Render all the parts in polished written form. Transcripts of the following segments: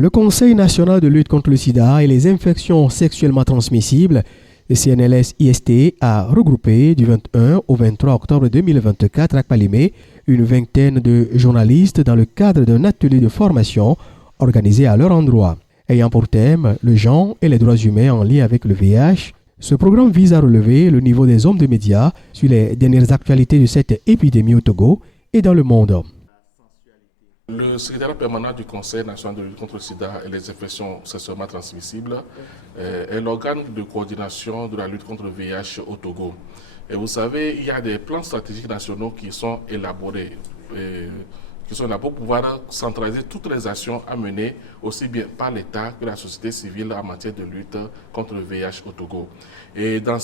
Le Conseil national de lutte contre le sida et les infections sexuellement transmissibles, le CNLS-IST, a regroupé du 21 au 23 octobre 2024 à Kpalimé une vingtaine de journalistes dans le cadre d'un atelier de formation organisé à leur endroit. Ayant pour thème le genre et les droits humains en lien avec le VIH, ce programme vise à relever le niveau des hommes de médias sur les dernières actualités de cette épidémie au Togo et dans le monde. Le secrétaire permanent du Conseil national de lutte contre le sida et les infections sexuellement transmissibles est l'organe de coordination de la lutte contre le VIH au Togo. Et vous savez, il y a des plans stratégiques nationaux qui sont élaborés pour pouvoir centraliser toutes les actions à mener aussi bien par l'État que la société civile en matière de lutte contre le VIH au Togo. Et dans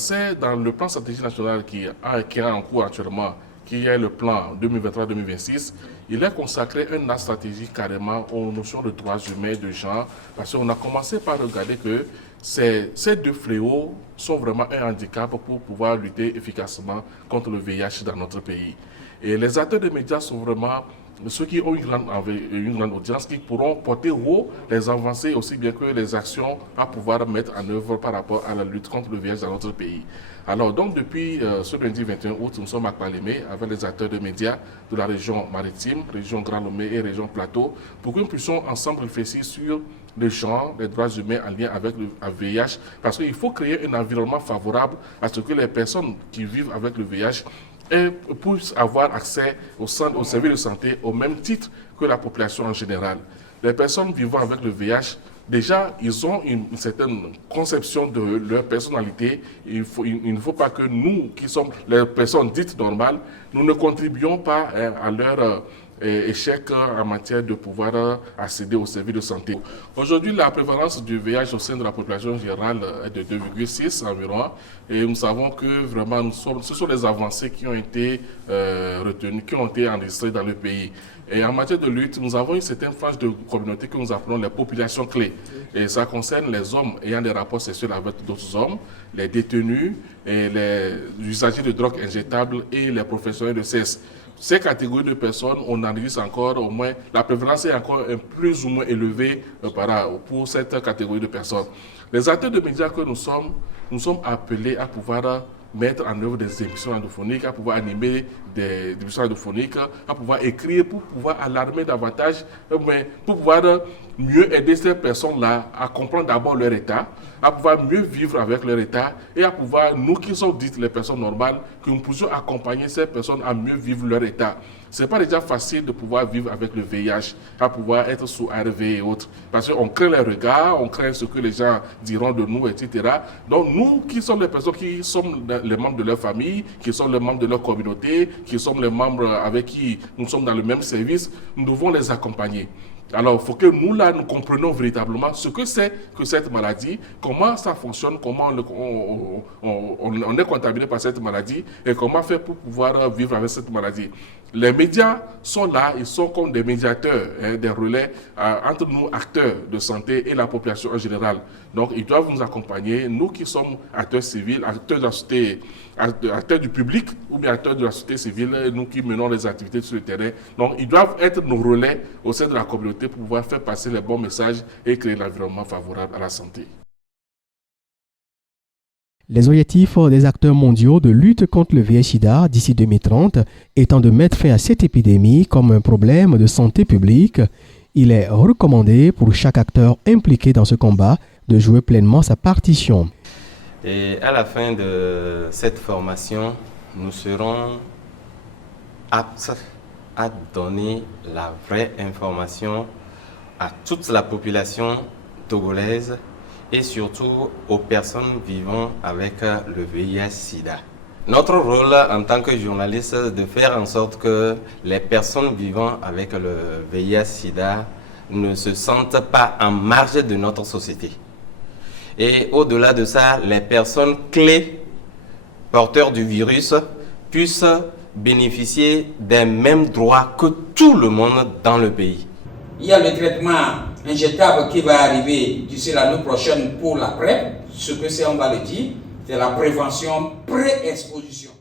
le plan stratégique national qui est en cours actuellement, qui est le plan 2023-2026, il est consacré un axe stratégique carrément aux notions de droits humains, de genre, parce qu'on a commencé par regarder que ces deux fléaux sont vraiment un handicap pour pouvoir lutter efficacement contre le VIH dans notre pays. Et les acteurs des médias sont vraiment ceux qui ont une grande audience, qui pourront porter haut les avancées aussi bien que les actions à pouvoir mettre en œuvre par rapport à la lutte contre le VIH dans notre pays. Alors donc depuis ce lundi 21 août, nous sommes à Kpalimé avec les acteurs de médias de la région maritime, région Grand Lomé et région Plateau, pour que nous puissions ensemble réfléchir sur le genre, les droits humains en lien avec le VIH, parce qu'il faut créer un environnement favorable à ce que les personnes qui vivent avec le VIH puissent avoir accès aux services de santé au même titre que la population en général. Les personnes vivant avec le VIH, déjà, ils ont une certaine conception de leur personnalité. Il ne faut pas que nous, qui sommes les personnes dites normales, nous ne contribuions pas à leur échec en matière de pouvoir accéder aux services de santé. Aujourd'hui, la prévalence du VIH au sein de la population générale est de 2,6 environ. Et nous savons que vraiment, ce sont les avancées qui ont été retenues, qui ont été enregistrées dans le pays. Et en matière de lutte, nous avons une certaine frange de communauté que nous appelons les populations clés. Et ça concerne les hommes ayant des rapports sexuels avec d'autres hommes, les détenus, et les usagers de drogues injectables et les professionnels de sexe. Ces catégories de personnes, on enregistre encore au moins, la prévalence est encore plus ou moins élevée pour cette catégorie de personnes. Les acteurs de médias que nous sommes appelés à pouvoir mettre en œuvre des émissions radiophoniques, à pouvoir animer des émissions radiophoniques, à pouvoir écrire pour pouvoir alarmer davantage, mais pour pouvoir mieux aider ces personnes-là à comprendre d'abord leur état, à pouvoir mieux vivre avec leur état et à pouvoir, nous qui sommes dites les personnes normales, que nous puissions accompagner ces personnes à mieux vivre leur état. Ce n'est pas déjà facile de pouvoir vivre avec le VIH, à pouvoir être sous ARV et autres, parce qu'on craint les regards, on craint ce que les gens diront de nous, etc. Donc nous qui sommes les personnes qui sommes les membres de leur famille, qui sommes les membres de leur communauté, qui sommes les membres avec qui nous sommes dans le même service, nous devons les accompagner. Alors, il faut que nous, là, nous comprenions véritablement ce que c'est que cette maladie, comment ça fonctionne, comment on est contaminé par cette maladie et comment faire pour pouvoir vivre avec cette maladie. Les médias sont là, ils sont comme des médiateurs, des relais entre nous, acteurs de santé et la population en général. Donc, ils doivent nous accompagner, nous qui sommes acteurs civils, acteurs de la société, acteurs du public ou bien acteurs de la société civile, nous qui menons les activités sur le terrain. Donc, ils doivent être nos relais au sein de la communauté pour pouvoir faire passer les bons messages et créer l'environnement favorable à la santé. Les objectifs des acteurs mondiaux de lutte contre le VIH-Sida d'ici 2030 étant de mettre fin à cette épidémie comme un problème de santé publique, il est recommandé pour chaque acteur impliqué dans ce combat de jouer pleinement sa partition. Et à la fin de cette formation, nous serons aptes à donner la vraie information à toute la population togolaise et surtout aux personnes vivant avec le VIH-Sida. Notre rôle en tant que journaliste est de faire en sorte que les personnes vivant avec le VIH-Sida ne se sentent pas en marge de notre société. Et au-delà de ça, les personnes clés porteurs du virus puissent bénéficier des mêmes droits que tout le monde dans le pays. Il y a le traitement injectable qui va arriver d'ici l'année prochaine pour la PrEP. Ce que c'est, on va le dire, c'est la prévention pré-exposition.